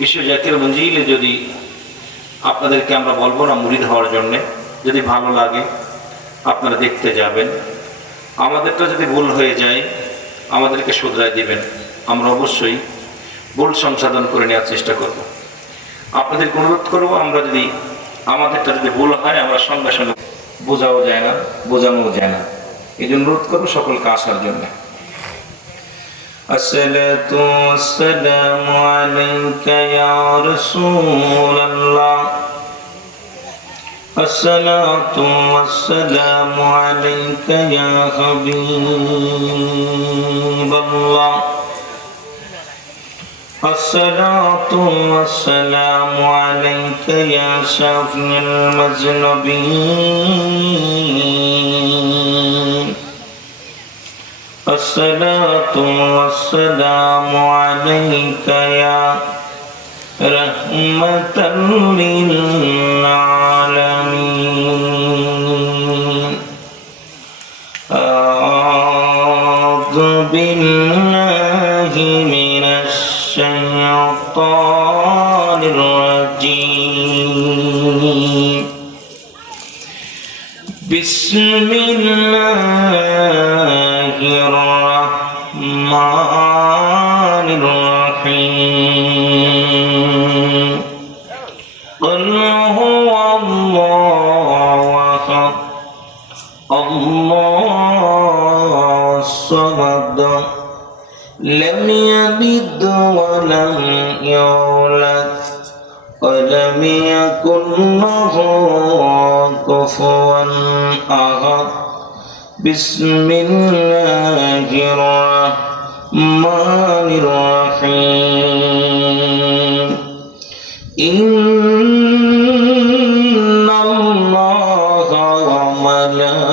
বিশ্ব জাকের মঞ্জিলে যদি আপনাদেরকে আমরা বলবো না মুরিদ হওয়ার জন্যে, যদি ভালো লাগে আপনারা দেখতে যাবেন। আমাদেরটা যদি ভুল হয়ে যায় আমাদেরকে শুধরাই দিবেন, আমরা অবশ্যই ভুল সংশোধন করে নেওয়ার চেষ্টা করব। আপনাদেরকে অনুরোধ করবো, আমরা যদি আমাদেরটা যদি ভুল হয় আমরা সঙ্গে সঙ্গে বোঝাও যায় না, বোঝানোও যায় না, এই জন্য অনুরোধ করবো সকলকে আসার জন্য। আসসালাতু ওয়াসসালামু আলাইকা ইয়া রাসূলুল্লাহ, আসসালাতু ওয়াসসালামু আলাইকা ইয়া হাবিবাল্লাহ, আসসালাতু ওয়াসসালামু আলাইকা ইয়া শাফিউল মুযনিবিন, আসসালাতু ওয়াসসালামু আলাইকা ইয়া রাহমাতাল লিল আলামিন। আউযু বিল্লাহি মিনাশ শাইতানির রাজীম। বিসমিল্লাহির রাহমানির রাহিম। قل هو الله أحد الله الصمد لم يلد ولم يولد ولم يكن له كفوا أحد. بسم الله الرحمن الرحيم. إن الله وملائكته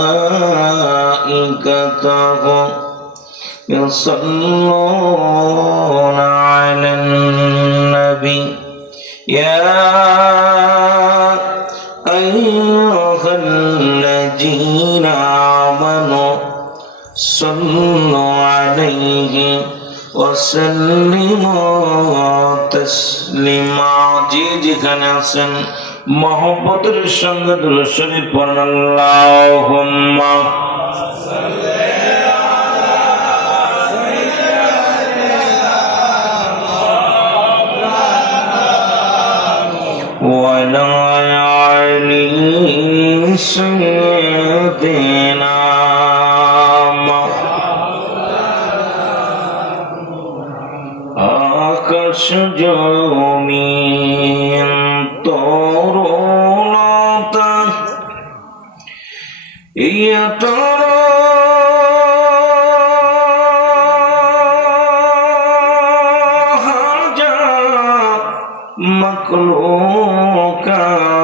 يصلون على النبي يا أيها الذين آمنوا صلوا عليه وسلموا تسليما. যেখানে আছেন মহব্বতের সঙ্গে দুরূদ শরীফ পড়ুন। আল্লাহুম্মা وعلى آل سيدنا আকাশ জমিন তরুণতা ইয়তর হাজার মখলুকাত